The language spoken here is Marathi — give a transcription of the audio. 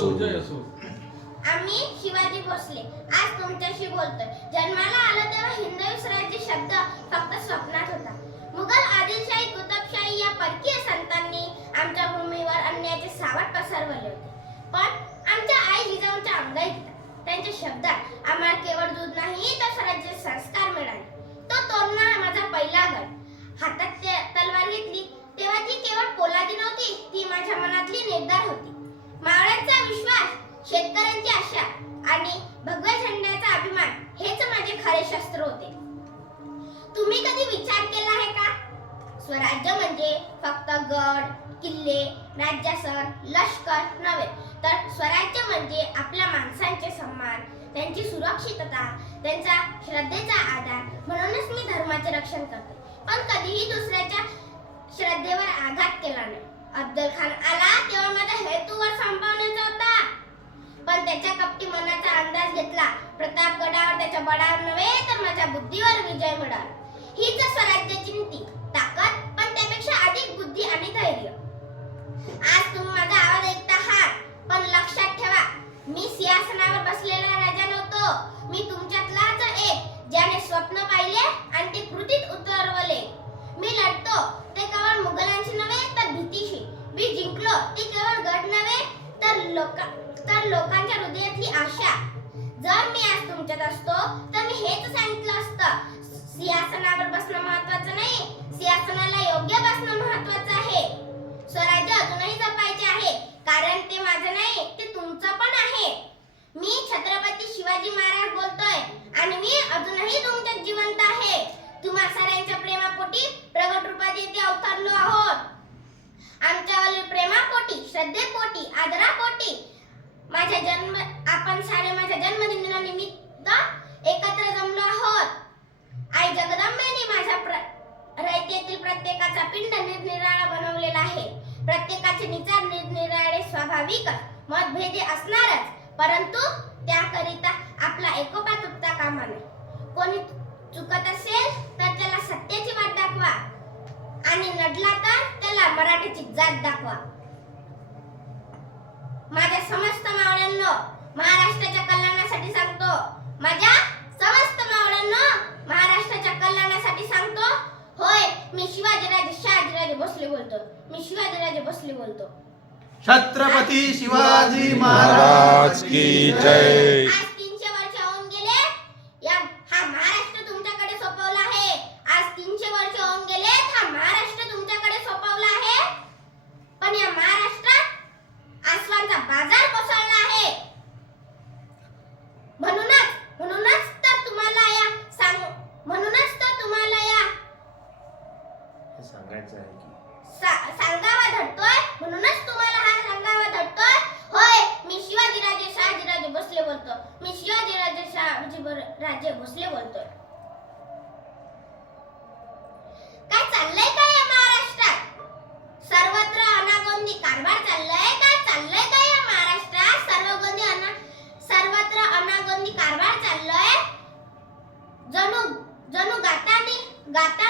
असो. आम्ही शिवाजी भोसले आज तुमच्याशी बोलतोय. जन्माला आलो तेव्हा हिंदवी स्वराज्य शब्द फक्त स्वप्नात होता. मुघल आदिलशाही कुतुबशाही या परकीय संतांनी आमच्या भूमीवर अन्यायाचे सावट पसरवले होते. पण आमच्या आई जिजाऊंच्या अंगाईत त्यांच्या शब्दात आम्हाला केवळ दूध नाही तर स्वराज्याचे संस्कार मिळाले. तो तोरणा माझा पहिला गड. हातात तलवार घेतली तेव्हा ती केवळ पोलादी नव्हती, ती माझ्या मनातली निर्धार होती. मावळ्यांचा विश्वास, शेतकऱ्यांची आशा आणि भगव्या झेंड्याचा अभिमान हेच माझे खरे शस्त्र होते. तुम्ही कधी विचार केला आहे का? स्वराज्य म्हणजे फक्त गड, किल्ले, राज्यासर, लष्कर नव्हे, तर स्वराज्य म्हणजे आपल्या माणसांचे सन्मान, त्यांची सुरक्षितता, त्यांचा श्रद्धेचा आधार. म्हणूनच मी धर्माचे रक्षण करते, पण कधीही दुसऱ्याच्या श्रद्धेवर आघात केला नाही. अफजल खान आला तेव्हा माझा हेतूवर संपवण्याचा होता, पण त्याच्या कपटी मनाचा अंदाज घेतला. प्रतापगडावर त्याच्या बळावर नव्हे तर माझ्या बुद्धीवर विजय मिळाला. हीच स्वराज्याची नीती, ताकद, पण त्यापेक्षा अधिक बुद्धी आणि धैर्य. आज तुम्ही माझा आवाज ऐकता आहात, पण लक्षात ठेवा, मी सिंहासनावर बसलेला राजा नव्हतो. मी तुमच्यातलाच एक, ज्याने स्वप्न पाहिले आणि ते कृतीत उतरवले. मी लढतो ते केवळ मुघलांशी नव्हे तर भीतीशी. मी जिंकलो ते केवळ गड नव्हे तर लोकांच्या हृदयातली आशा. जर मी आज तुमच्यात असतो तर मी हेच सांगितलं असतं, सिंहासनावर बसणं महत्वाचं नाही, सिंहासनाला योग्य बसणं महत्वाचं आहे. स्वराज्य अजूनही जपायचे आहे, कारण ते माझं नाही, ते तुमचं पण आहे. मी छत्रपती शिवाजी महाराज बोलतोय आणि मी अजूनही तुमच्यात जिवंत आहे. तुम्हा साऱ्यांच्या प्रेमापोटी प्रगट रूपात येथे अवतरलो आहोत. आमच्यावरील प्रेमापोटी, श्रद्धेपोटी, आदरापोटी आपण सारे माझ्या जन्मदिनानिमित्त एकत्र जमलो आहोत. आई जगदंबेने माझ्या रयतेतील प्रत्येकाचा पिंड निरनिराळा बनवलेला आहे. प्रत्येकाचे विचार निरनिराळे स्वाभाविक, मतभेद असणारच, परंतु त्याकरिता आपला एकोपा तुटता कामा नये. कोणी चुकत असेल तर त्याला सत्याची वाट दाखवा आणि नडला तर त्याला मराठीची जात दाखवा. माझ्या समस्त मावळ्यांनो, महाराष्ट्राच्या कल्याणासाठी सांगतो, माझ्या समस्त मावळ्यांनो, महाराष्ट्राच्या कल्याणासाठी सांगतो. होय, मी शहाजीराजे भोसले बोलतो. मी शिवाजीराजे भोसले बोलतो. छत्रपती शिवाजी महाराज की जय. आज 300 वर्ष होऊन गेले, हा महाराष्ट्र तुमच्याकडे सोपवला आहे. आज 300 वर्ष होऊन गेले, हा महाराष्ट्र तुमच्याकडे सोपवला आहे. पण या महाराष्ट्रात आसवांचा बाजार कोसळला आहे. म्हणूनच तर तुम्हाला या सांगायचं आहे की सांगावा धडतोय. म्हणूनच तुम्हाला हा सांगावा धडतोय. होय, मी शहाजीराजे भोसले बोलतो. मी शहाजीराजे भोसले बोलतोय. काय चाललंय काय या महाराष्ट्रात? सर्वत्र अनागोंदी कारभार चाललाय. काय चाललंय काय या महाराष्ट्रात? सर्वत्र अनागोंदी कारभार चाललाय. जणू गाता